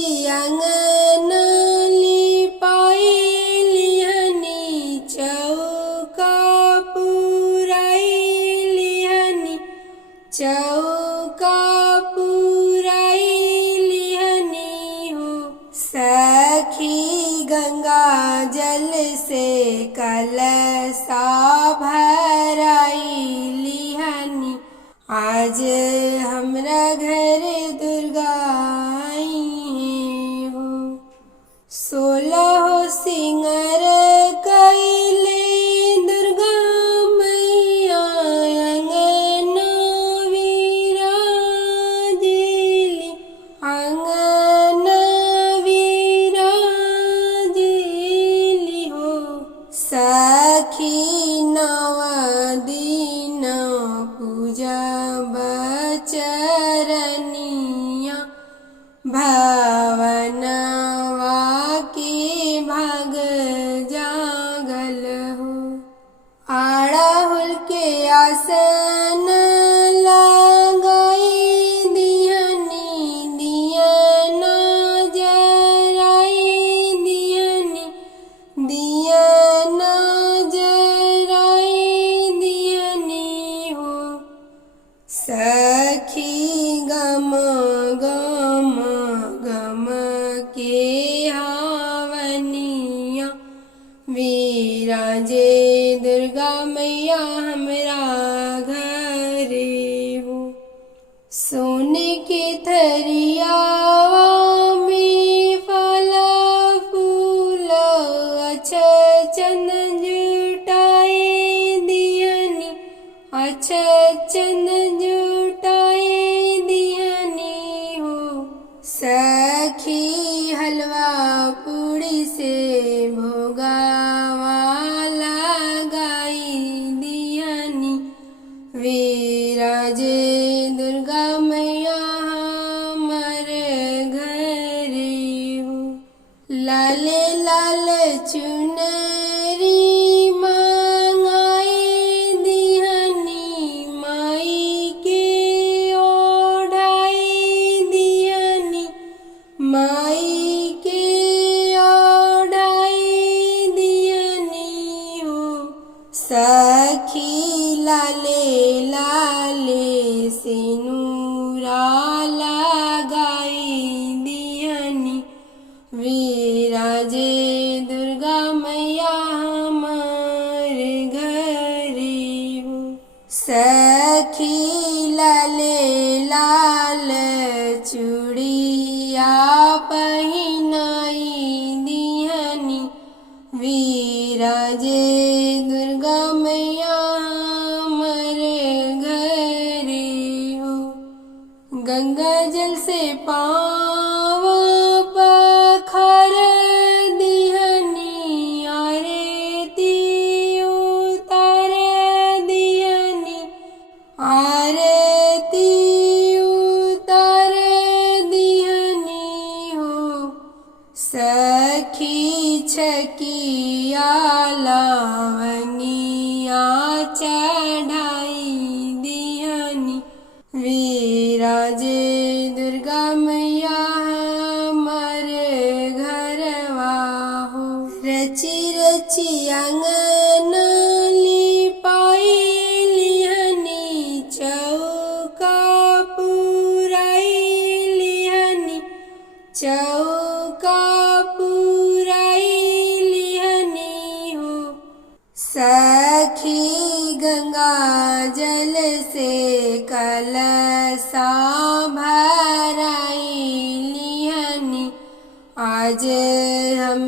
रची अंगना लिपाई लिहनी चौका पुराई लिहनी चौका पुराई लिहनी हो। सखी गंगा जल से कलशा भराई लिहनी आज हमरा घर दुर्गा आई हो। 16 सिंगर कैले दुर्गा मैया अंगना विराजेली अंगना विराजेली हो। सखी 9 दिन पूजब चरनिया भवनवा के भाग जागल हो। अड़हुल के आसन लगाई दिहनी दियना जराई दिहनी दियना जराई दिहनी हो। सखी गम गम गम के हावनिया विराजे दुर्गा मैया हमरा घरे हो। सोने के थरियावा में फल फूल अछचन जुटाए दिहनी अछचन जुटाए दिहनी हो। सखी हलवा पूड़ी से भोगावा लगाई दिहनी विराजे दुर्गा मैया हमर घरे हो। लाले लाल चुनरी मांगाई दिहनी माई के ओढ़ाई दिहनी माई के ओढ़ाई दिहनी हो। सखी लाले लाले सिनुरा लगाई दिहनी विराजे दुर्गा मैया हमार घरे हो। सखी लाले लाल चूड़िया पहिनाई दिहनी विराजे दुर्गा मैया हमार घरे हो। गंगा जल से पाँव पखार दिहनी आरती उतार दिहनी आरती उतार दिहनी हो। सखी छकिया लवंगिया चढ़ाई दिहनी विराजे दुर्गा मैया हमर घरवा हो। रची रची अंगना लिपाई लिहनी चौका पुराई लिहनी चौका पुराई लिहनी हो। सखी गंगा जल से कलशा भराई लिहनी आज हम